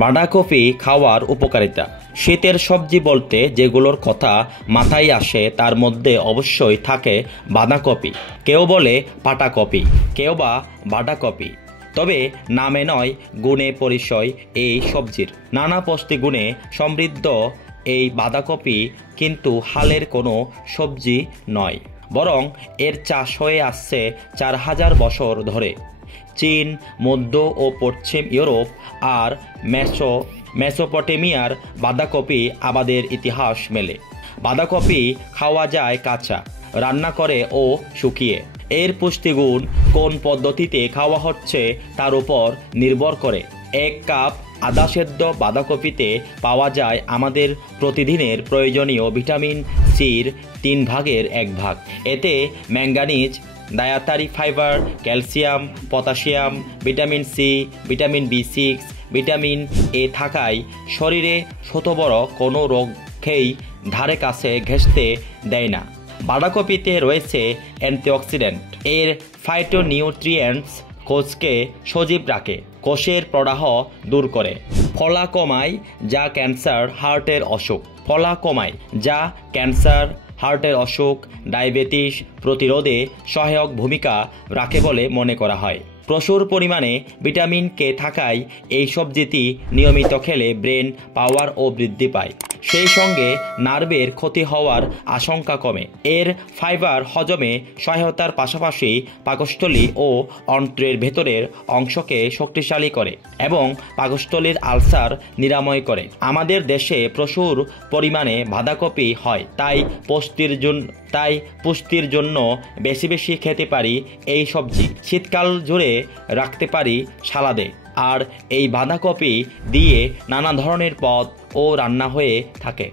বাঁধাকপি খাওয়ার উপকারিতা। শীতের সবজি বলতে যেগুলোর কথা মাথায় আসে তার মধ্যে অবশ্যই থাকে বাঁধাকপি। কেউ বলে পাতাকপি, কেউ বা বাঁধাকপি। তবে নামে নয় গুণে পরিচয় এই সবজির। নানা পুষ্টিগুণে সমৃদ্ধ এই বাঁধাকপি কিন্তু হালের কোনো সবজি নয়, বরং এর চাষ হয়ে আসছে 4000 বছর ধরে। চীন, মধ্য ও পশ্চিম ইউরোপ আর মেসোপটেমিয়ার বাঁধাকপি আবাদের ইতিহাস মেলে। বাঁধাকপি খাওয়া যায় কাঁচা, রান্না করে ও শুকিয়ে। এর পুষ্টিগুণ কোন পদ্ধতিতে খাওয়া হচ্ছে তার উপর নির্ভর করে। 1 কাপ আদা সেদ্ধ বাঁধাকপিতে পাওয়া যায় আমাদের প্রতিদিনের প্রয়োজনীয় ভিটামিন সির 3 ভাগের 1 ভাগ। এতে manganese, dietary fibre, calcium, potassium, vitamin C, vitamin বি6, ভিটামিন এ থাকায় শরীরে ছোট বড় কোনো রোগকেই ধারে কাছে ঘেঁষতে দেয় না। বাঁধাকপিতে রয়েছে অ্যান্টিঅক্সিডেন্ট। এর ফাইটোনিউট্রিয়েন্টস কোষকে সজীব রাখে, কোষের প্রদাহ দূর করে। ফলা কমায়, যা ক্যান্সার, হার্টের অসুখ। ফলা কমায়, যা ক্যান্সার, হার্টের অসুখ, ডায়াবেটিস প্রতিরোধে সহায়ক ভূমিকা রাখে বলে মনে করা হয়। প্রচুর পরিমাণে ভিটামিন কে থাকায় এই সবজিটি নিয়মিত খেলে ব্রেন পাওয়ার ও বৃদ্ধি পায়। সেই সঙ্গে নার্ভের ক্ষতি হওয়ার আশঙ্কা কমে। এর ফাইবার হজমে সহায়তার পাশাপাশি পাকস্থলী ও অন্ত্রের ভেতরের অংশকে শক্তিশালী করে এবং পাকস্থলীর আলসার নিরাময় করে। আমাদের দেশে প্রচুর পরিমাণে বাঁধাকপি হয়, তাই পুষ্টির জন্য বেশি বেশি খেতে পারি এই সবজি। শীতকাল জুড়ে রাখতে পারি সালাদে। আর এই বাঁধাকপি দিয়ে নানা ধরনের পদ ও রান্না হয়ে থাকে।